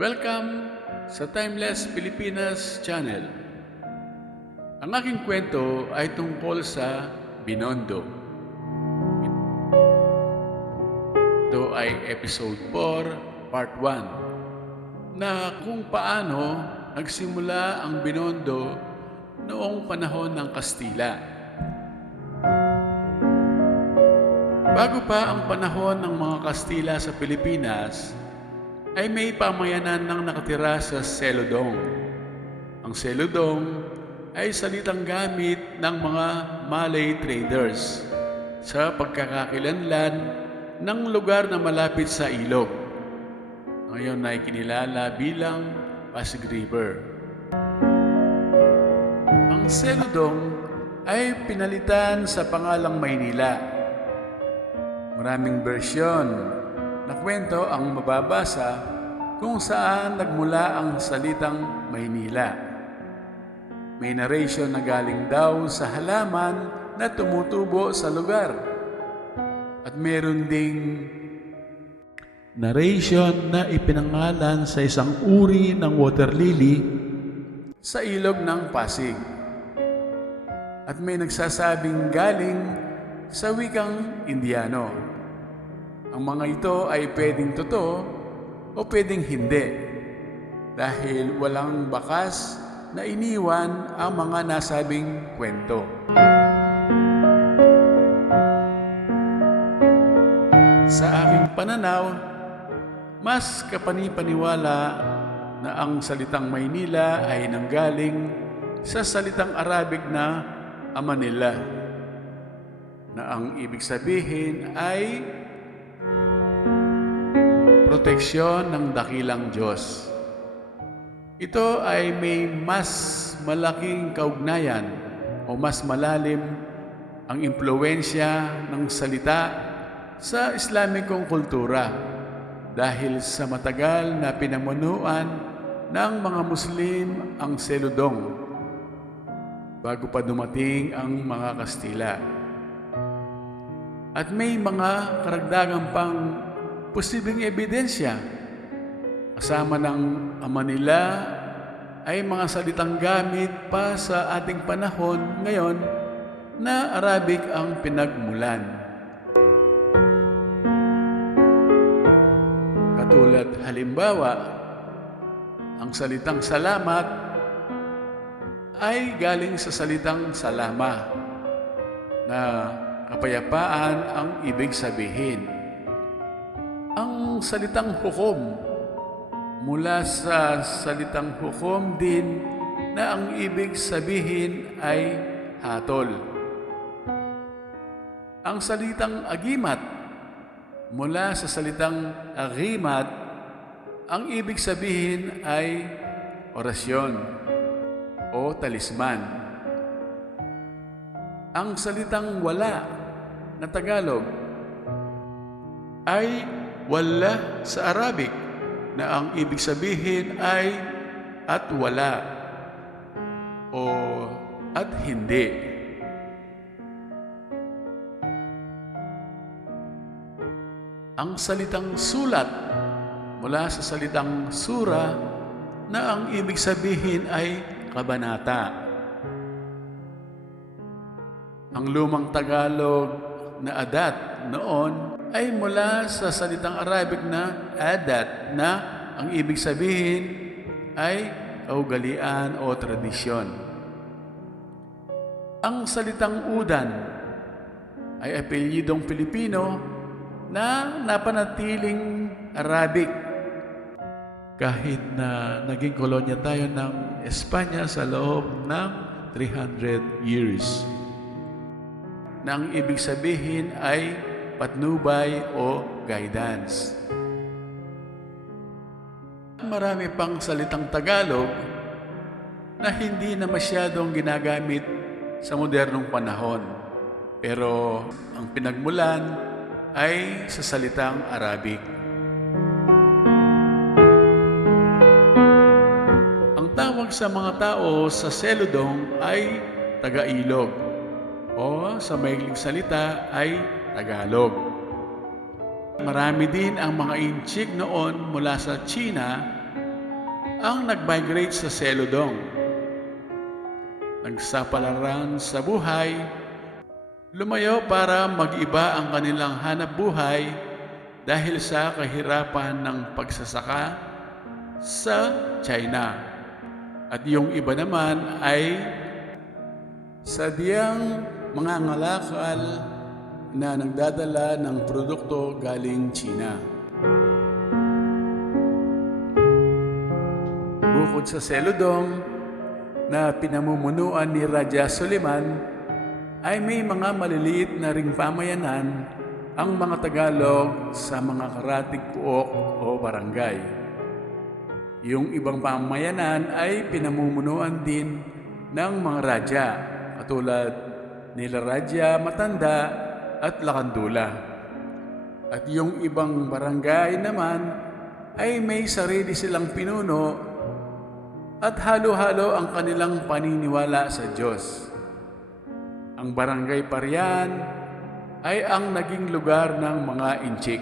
Welcome sa Timeless Pilipinas Channel. Ang aking kwento ay tungkol sa Binondo. Ito ay Episode 4, Part 1, na kung paano nagsimula ang Binondo noong panahon ng Kastila. Bago pa ang panahon ng mga Kastila sa Pilipinas, ay may pamayanan ng nakatira sa Selodong. Ang Selodong ay salitang gamit ng mga Malay traders sa pagkakakilanlan ng lugar na malapit sa ilog. Ngayon ay kinilala bilang Pasig River. Ang Selodong ay pinalitan sa pangalang Maynila. Maraming bersyon na kwento ang mababasa kung saan nagmula ang salitang Maynila. May narration na galing daw sa halaman na tumutubo sa lugar. At meron ding narration na ipinangalan sa isang uri ng water lily sa ilog ng Pasig. At may nagsasabing galing sa wikang Indiano. Ang mga ito ay pwedeng totoo o pwedeng hindi dahil walang bakas na iniwan ang mga nasabing kwento. Sa aking pananaw, mas kapanipaniwala na ang salitang Maynila ay nanggaling sa salitang Arabic na Amanila, na ang ibig sabihin ay proteksyon ng dakilang Diyos. Ito ay may mas malaking kaugnayan o mas malalim ang impluwensya ng salita sa Islamikong kultura dahil sa matagal na pinamunuan ng mga Muslim ang Selodong bago pa dumating ang mga Kastila. At may mga karagdagang pang posibleng ebidensya. Kasama ng Amanila ay mga salitang gamit pa sa ating panahon ngayon na Arabic ang pinagmulan. Katulad halimbawa, ang salitang salamat ay galing sa salitang salama na kapayapaan ang ibig sabihin. Ang salitang hukom mula sa salitang hukom din na ang ibig sabihin ay hatol. Ang salitang agimat mula sa salitang agimat, ang ibig sabihin ay orasyon o talisman. Ang salitang wala na Tagalog ay wala sa Arabic na ang ibig sabihin ay at wala o at hindi. Ang salitang sulat mula sa salitang sura na ang ibig sabihin ay kabanata. Ang lumang Tagalog na adat noon ay mula sa salitang Arabic na adat na ang ibig sabihin ay kaugalian o tradisyon. Ang salitang udan ay apelyidong Pilipino na napanatiling Arabic kahit na naging kolonya tayo ng Espanya sa loob ng 300 years. Na ang ibig sabihin ay patnubay o guidance. Marami pang salitang Tagalog na hindi na masyadong ginagamit sa modernong panahon. Pero ang pinagmulan ay sa salitang Arabic. Ang tawag sa mga tao sa Selodong ay taga-ilog o sa maikling salita ay Tagalog. Marami din ang mga inchik noon mula sa China ang nag-migrate sa Selodong. Nagsapalaran sa buhay, lumayo para mag-iba ang kanilang hanap buhay dahil sa kahirapan ng pagsasaka sa China. At yung iba naman ay sadyang mga ngalakal na nagdadala ng produkto galing China. Bukod sa Selodong na pinamumunuan ni Raja Suleiman, ay may mga maliliit na ring pamayanan ang mga Tagalog sa mga karatig puok o barangay. Yung ibang pamayanan ay pinamumunuan din ng mga raja katulad nila Raja Matanda at Lakandula. At yung ibang barangay naman ay may sarili silang pinuno at halo-halo ang kanilang paniniwala sa Diyos. Ang barangay Parian ay ang naging lugar ng mga inchik.